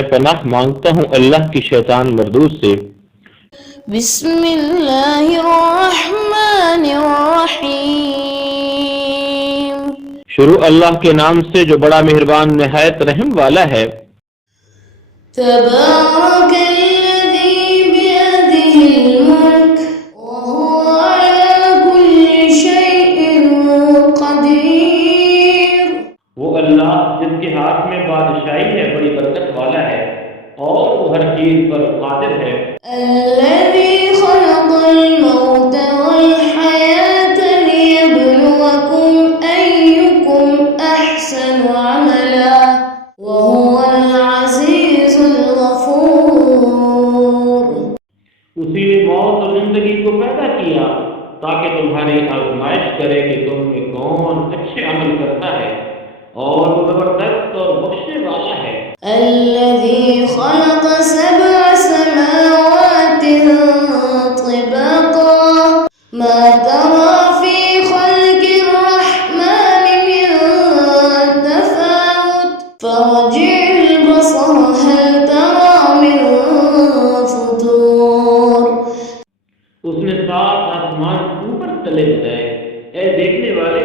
میں پناہ مانگتا ہوں اللہ کی شیطان مردود سے۔ بسم اللہ الرحمن الرحیم۔ شروع اللہ کے نام سے جو بڑا مہربان نہایت رحم والا ہے۔ تبارک الذی بیدہ الملک وہو علی کل شیء قدیر۔ وہ اللہ جس کے ہاتھ میں بادشاہی ہے بڑی برکت والا ہے اور وہ ہر چیز پر قادر ہے۔ الذی خلق الموت والحیاة لیبلوکم ایکم احسن عملا وهو العزیز الغفور۔ اسی نے موت اور زندگی کو پیدا کیا تاکہ تمہاری آزمائش کرے کہ تم میں کون اچھے عمل کرتا ہے، اور وہ زبردست اور بخشنے والا ہے۔ الذي خلق سبع سماوات طباقا ما ترى في خلق الرحمن من تفاوت فارجع البصر هل ترى من فطور۔ اس نے 7 آسمان اوپر تلے بنائے۔ اے دیکھنے والے،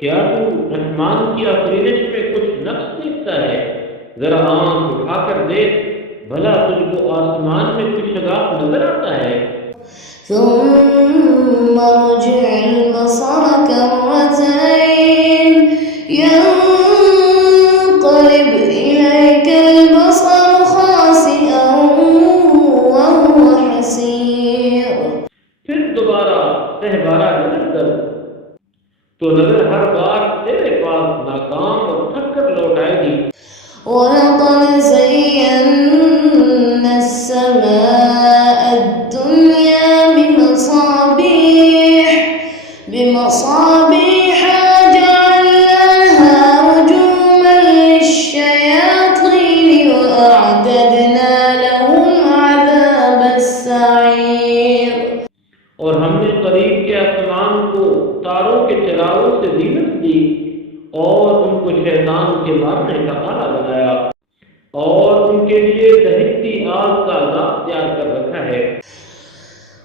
کیا تو رحمان کی آفرینش میں کچھ نقص دیکھتا ہے؟ ذرا آنکھ اٹھا کر دیکھ، بھلا تجھ کو آسمان میں کچھ شگاف نظر آتا ہے؟ ثم ارجع البصر كرتين ينقلب إليك البصر خاسئا وهو حسير۔ پھر دوبارہ تہبارہ نظر کر تو نظر ہر بار تیرے پاس ناکام اور تھک کر لوٹ آئے گی۔ وَلَقَدْ زَيَّنَّا السَّمَاءَ الدُّنْيَا بِمَصَابِيحَ وَجَعَلْنَاهَا رُجُومًا لِلشَّيَاطِينِ وَأَعْتَدْنَا لَهُمْ عَذَابَ السَّعِيرِ۔ اور ہم نے قریب کے آسمان کو تاروں کے چراغوں سے زینت دی اور ان کو شیطان کے مارنے کا آلہ بنایا، اور ان کے لیے دہکتی آگ کا عذاب تیار کر رکھا ہے۔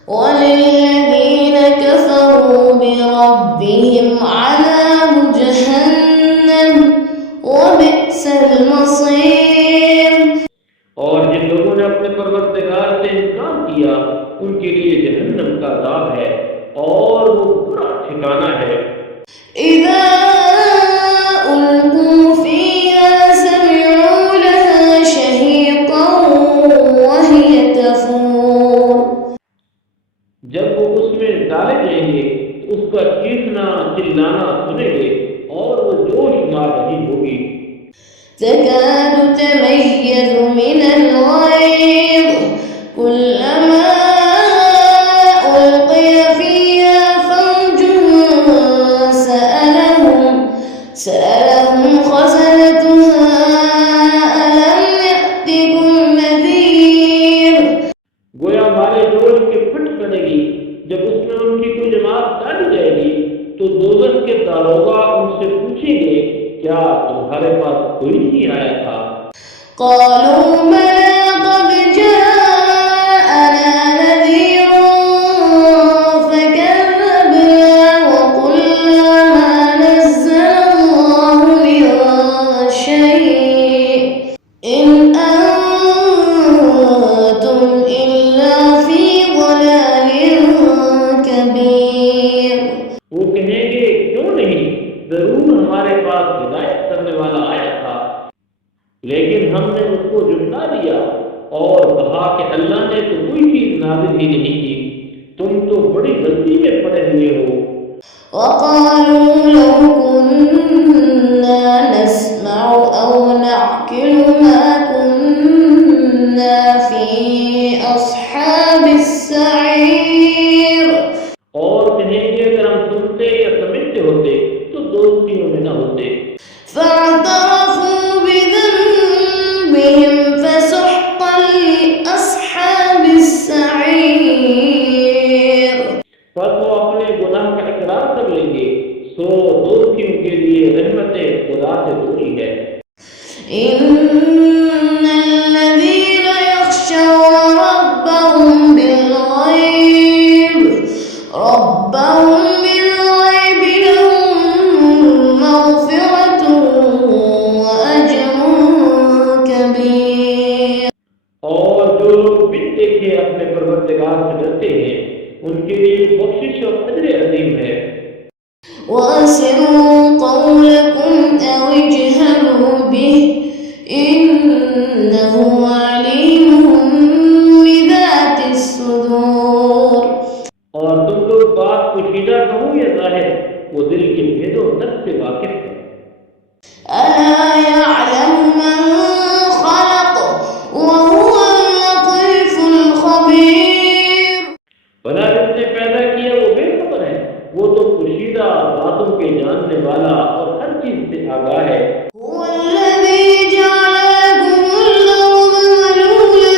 وَلِلَّذِينَ كَفَرُوا بِرَبِّهِمْ عَذَابُ جَهَنَّمَ وَبِئْسَ الْمَصِيرُ۔ اور جن لوگوں نے اپنے پروردگار سے انکار کیا ان کے لیے جہنم کا عذاب ہے اور وہ برا ٹھکانہ ہے۔ إِذَا أُلْقُوا فِيهَا سَمِعُوا لَهَا شَهِيقًا وَهِيَ تَفُورُ۔ جب وہ اس میں ڈالے جائیں گے تو اس کا چیخنا چلانا سنیں گے اور وہ جوش مار رہی ہوگی۔ تَكَادُ تَمَيَّزُ مِنَ الْغَيْظِ كُلَّمَا أُلْقِيَ فِيهَا فَوْجٌ سألهم خزنتها ألم يأتكم نذير۔ گویا مارے جوش کے پھٹ پڑے گی جب اس میں ان کی کوئی جماعت ڈالی جائے گی تو دوزخ کے داروغہ ان سے پوچھیں گے کیا تمہارے پاس کوئی نہیں آیا تھا؟ قالوا بلى قد جاءنا نذير فكذبنا وقلنا ما نزل الله من شيء إن أنتم إلا في ضلال كبير۔ وہ کہیں گے کیوں نہیں، ضرور ہمارے پاس ہدایت کرنے والا آیا تھا، لیکن ہم نے اس کو جھٹلا دیا اور کہا کہ اللہ نے تو کوئی چیز نازل ہی نہیں کی، تم تو بڑی غلطی میں پڑے ہوئے ہو۔ وقالوا لو كنا نسمع أو نعقل ما كنا في أصحاب السعير۔ اور کہیں گے اگر ہم سنتے یا سمجھتے ہوتے تو دوستیوں میں نہ ہوتے۔ فاعترفوا بذنبهم فسحقا لأصحاب السعير۔ پر وہ اپنے گناہ کا اقرار کر لیں گے، سو دوستیوں کے لیے رحمت خدا سے دوری ہے۔ إن ربهم بالغيب لهم مغفرة وأجر كبير. اور جو لوگ بن دیکھے اپنے پروردگار سے ڈرتے ہیں ان کے لیے بخشش اور اجر عظیم ہے. وأسروا قولكم أو اجهروا به إنه عليم بذات الصدور. اور تم لوگ بات پوشیدہ کہو یا ظاہر وہ دل کے بھید و نقص سے واقف ہے. ألا يعلم من خلق وهو اللطيف الخبير. بھلا جس نے پیدا کیا وہ بے خبر ہے، وہ تو پوشیدہ باتوں کے جاننے والا اور ہر چیز سے آگاہ ہے. هو الذي جعل لكم الأرض ذلولا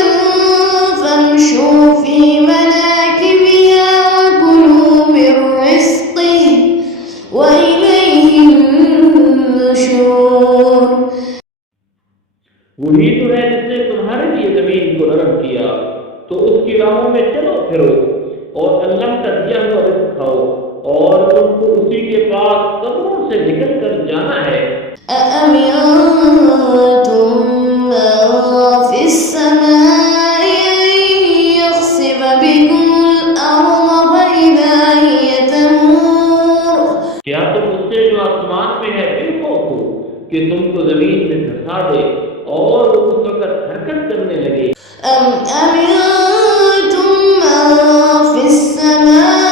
فامشوا في مناكبها وكلوا من رزقه وإليه النشور. وہی تو ہے جس نے تمہارے لیے زمین کو نرم کیا تو اس کی راہوں میں چلو پھرو اور اللہ کا دیا ہوا رزق کھاؤ اور تم کو اسی کے پاس قدموں سے نکل کر جانا ہے. أأمنتم من في السماء أن يخسف بكم الأرض فإذا هي تمور. کیا تم اس سے جو آسمان میں ہے بے خوف ہو کہ تم کو زمین میں دھسا دے اور وہ اس وقت حرکت کرنے لگے. أم أمنتم من في السماء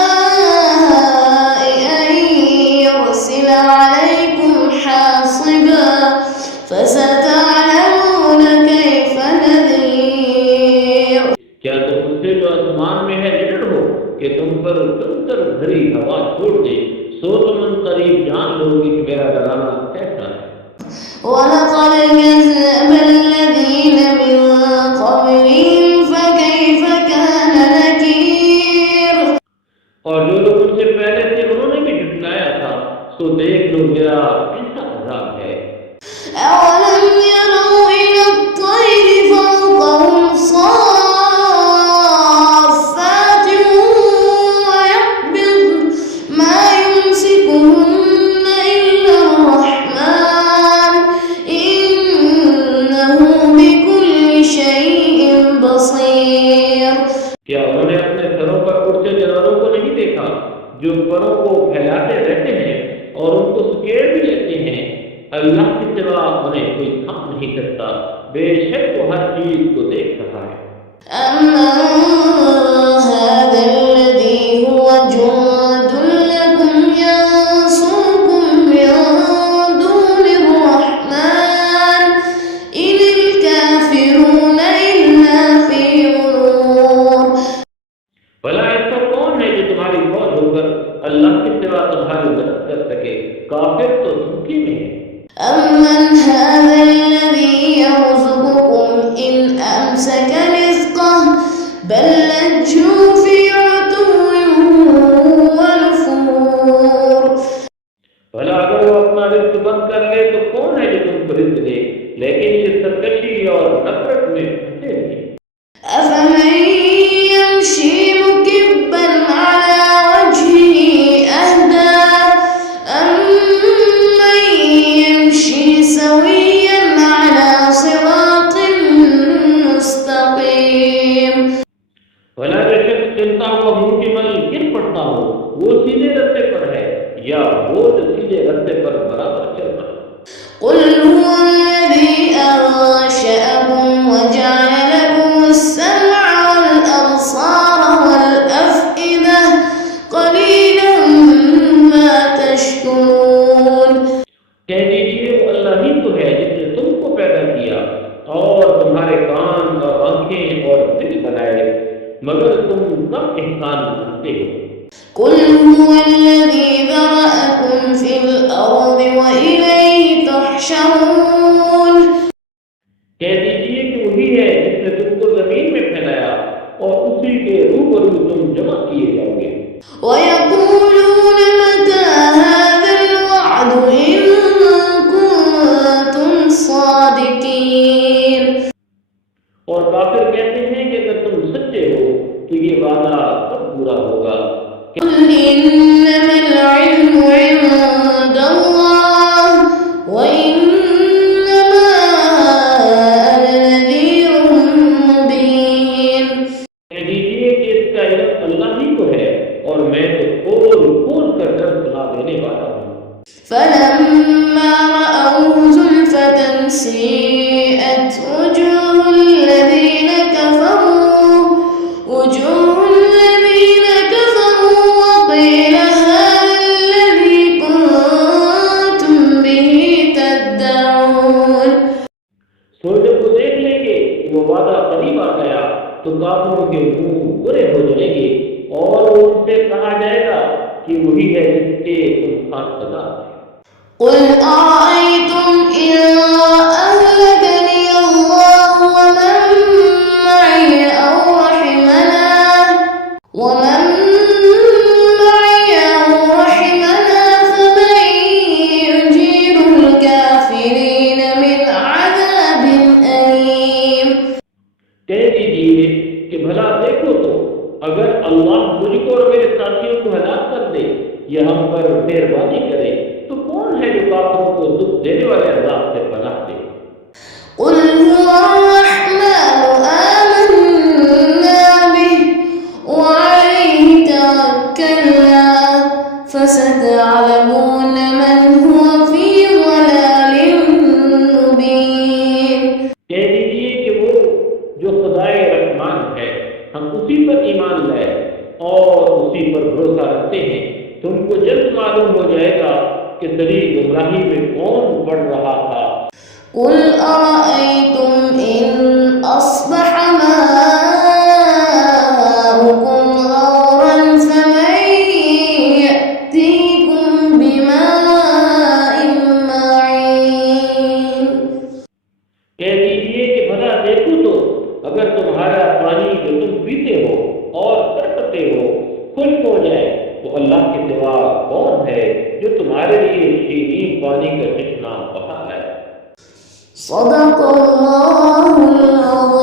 أن يرسل عليكم حاصبا فستعلمون كيف نذير. کیا تم اس سے جو آسمان میں ہے نڈر ہو کہ تم پر تمطر بھری ہوا چھوڑ دے سو تم ان قریب جان لو گے کہ میرا ڈرانا کیسا ہے. ولقد كذب الذين من قبلهم فكيف كان نكير. اور جو لوگ ان سے پہلے تھے انہوں نے بھی جھٹلایا تھا سو دیکھ لو میرا کیسا عذاب ہے. أولم يروا إلى الطير فوقهم صافات ويقبض ما يمسكهن إلا الرحمن إنه بكل شيء بصير. کیا انہوں نے اپنے سروں پر اڑتے جانوروں کو نہیں دیکھا جو پروں کو پھیلاتے رہتے ہیں اور ان کو سکیڑ بھی لیتے ہیں؟ اللہ کے سوا انہیں کوئی کام نہیں کرتا، بے شک وہ ہر چیز کو دیکھ رہا ہے. أَمَّنْ هَذَا الَّذِي هُوَ جُندٌ لَكُمْ يَنصُرُكُم مِّن دُونِ الرَّحْمَٰنِ إِنِ الْكَافِرُونَ إِلَّا فِي غُرُورٍ. بھلا ایسا کون ہے جو تمہاری فوج ہو کر اللہ کے سوا تمہاری مدد کر سکے؟ کافر تو دھوکے میں ہے. أَمَّنْ هَذَا الَّذِي يَرْزُقُكُمْ إِنْ أَمْسَكَ رِزْقَهُ بَل لَّجُّوا فِي عُتُوٍّ وَنُفُورٍ. بھلا اگر وہ اپنا رزق بند کر لے تو کون ہے جو تم کو رزق دے؟ لیکن یہ سرکشی اور نفرت میں پھنسے ہوئے. أَفَمَن يَمْشِي مُكِبًّا عَلَى وَجْهِهِ أَهْدَىٰ أَمَّن يَمْشِي سَوِيًّا عَلَى صِرَاطٍ مُّسْتَقِيمٍ. بھلا جو شخص چلتا ہوا منہ کے بل گر پڑتا ہو وہ سیدھے رستے پر ہے یا وہ جو سیدھے رستے پر برابر چل رہا ہے. قُلْ هُوَ الَّذِي أَنشَأَكُمْ وَجَعَلَ لَكُمُ السَّمْعَ وَالْأَبْصَارَ وَالْأَفْئِدَةَ قَلِيلًا مَّا تَشْكُرُونَ. کہہ دیجیے وہ اللہ ہی تو ہے جس نے تم کو پیدا کیا اور تمہارے کان اور آنکھیں اور دل بنائے مگر تم کم احسان مانتے ہو. قُلْ هُوَ الَّذِي ذَرَأَكُمْ فِي الْأَرْضِ وَإِلَيْهِ تُحْشَرُونَ. کہہ دیجیے کہ وہی ہے جس نے تم کو زمین میں پھیلایا اور اسی کے روبرو تم جمع کیے جاؤ گے. وَيَقُولُونَ مَتَىٰ هَٰذَا الْوَعْدُ إِن كُنتُمْ صَادِقِينَ. اور کافر کہتے ہیں کہ اگر تم سچے ہو تو یہ وعدہ کب پورا ہوگا؟ قل إنما العلم عند الله وإنما أنا نذير مبين. کہہ دیجیے کہ اس کا علم اللہ ہی کو ہے اور میں تو کھول کھول کر ڈر سنا دینے والا ہوں. فلما رأوه زلفة سيئت وجوه الذين كفروا وقيل هذا الذي كنتم به تدعون. سو جب وہ دیکھ لیں گے کہ وہ وعدہ قریب آ گیا تو کافروں کے منہ برے ہو جائیں گے اور ان سے کہا جائے گا کہ وہی ہے جس کے تم خاص سزا ہے. قل أرأيتم إن أهلكني الله ومن معي أو رحمنا فمن يجير الكافرين من عذاب أليم. کہہ دیجیے کہ بھلا دیکھو تو اگر اللہ مجھ کو اور میرے ساتھیوں کو ہلاک کر دے یا ہم پر مہربانی کرے تو کون ہے جو کافروں کو دکھ دینے والے عذاب سے پناہ دے. قل هو الرحمن آمنا به وعليه توكلنا فستعلمون من هو في ضلال مبين. کہہ دیجیے کہ وہ جو خدائے رحمان ہے ہم اسی پر ایمان لائے اور اسی پر بھروسہ رکھتے ہیں. تم کو جلد معلوم ہو جائے گا کہ صحیح گمراہی میں کون پڑ رہا تھا. قل أرأيتم إن أصبح ماؤكم غورا فمن يأتيكم بماء معين. کہہ دیجیے کہ بھلا دیکھو تو اگر تمہارا پانی جو تم پیتے ہو اور تڑپتے ہو خشک ہو جائے تو اللہ کے سوا کون ہے جو تمہارے لیے شیرین پانی کا چشمہ بہا لائے. صدق اللہ العظیم.